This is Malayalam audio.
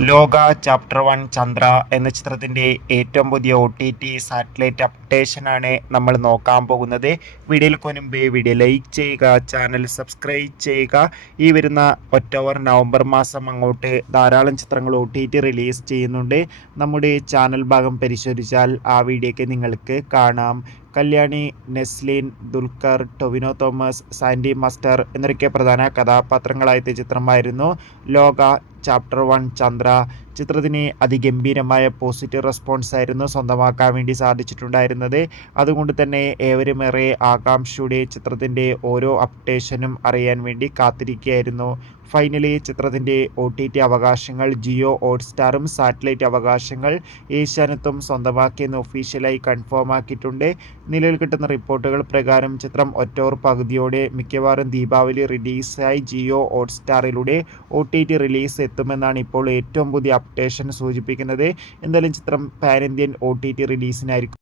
ലോക ചാപ്റ്റർ 1 ചന്ദ്ര എന്ന ചിത്രത്തിൻ്റെ ഏറ്റവും പുതിയ OTT സാറ്റലൈറ്റ് അപ്ഡേഷനാണ് നമ്മൾ നോക്കാൻ പോകുന്നത്. വീഡിയോയിൽ മുൻപ് വീഡിയോ ലൈക്ക് ചെയ്യുക, ചാനൽ സബ്സ്ക്രൈബ് ചെയ്യുക. ഈ വരുന്ന ഒക്ടോബർ നവംബർ മാസം അങ്ങോട്ട് ധാരാളം ചിത്രങ്ങൾ OTT റിലീസ് ചെയ്യുന്നുണ്ട്. നമ്മുടെ ചാനൽ ഭാഗം പരിശോധിച്ചാൽ ആ വീഡിയോയ്ക്ക് നിങ്ങൾക്ക് കാണാം. കല്യാണി, നെസ്ലിൻ, ദുൽഖർ, ടൊവിനോ തോമസ്, സാൻഡി മാസ്റ്റർ എന്നൊക്കെ പ്രധാന കഥാപാത്രങ്ങളായ ചിത്രമായിരുന്നു ലോക ചാപ്റ്റർ 1 ചന്ദ്ര. ചിത്രത്തിന് അതിഗംഭീരമായ പോസിറ്റീവ് റെസ്പോൺസ് ആയിരുന്നു സ്വന്തമാക്കാൻ വേണ്ടി സാധിച്ചിട്ടുണ്ടായിരുന്നത്. അതുകൊണ്ട് തന്നെ ഏവരുമേറെ ആകാംക്ഷയുടെ ചിത്രത്തിൻ്റെ ഓരോ അപ്ഡേഷനും അറിയാൻ വേണ്ടി കാത്തിരിക്കുകയായിരുന്നു. ഫൈനലി ചിത്രത്തിൻ്റെ OTT അവകാശങ്ങൾ ജിയോ ഹോട്ട്സ്റ്റാറും സാറ്റലൈറ്റ് അവകാശങ്ങൾ ഏഷ്യാനെറ്റും സ്വന്തമാക്കിയെന്ന് ഒഫീഷ്യലായി കൺഫേം ആക്കിയിട്ടുണ്ട്. നിലവിൽ കിട്ടുന്ന റിപ്പോർട്ടുകൾ പ്രകാരം ചിത്രം ഒക്ടോബർ പകുതിയോടെ മിക്കവാറും ദീപാവലി റിലീസായി ജിയോ ഹോട്ട്സ്റ്റാറിലൂടെ OTT റിലീസ് എത്തുമെന്നാണ് ഇപ്പോൾ ഏറ്റവും പുതിയ അപ്ഡേഷൻ സൂചിപ്പിക്കുന്നത്. എന്തായാലും ചിത്രം പാൻ ഇന്ത്യൻ OTT റിലീസിനായിരിക്കും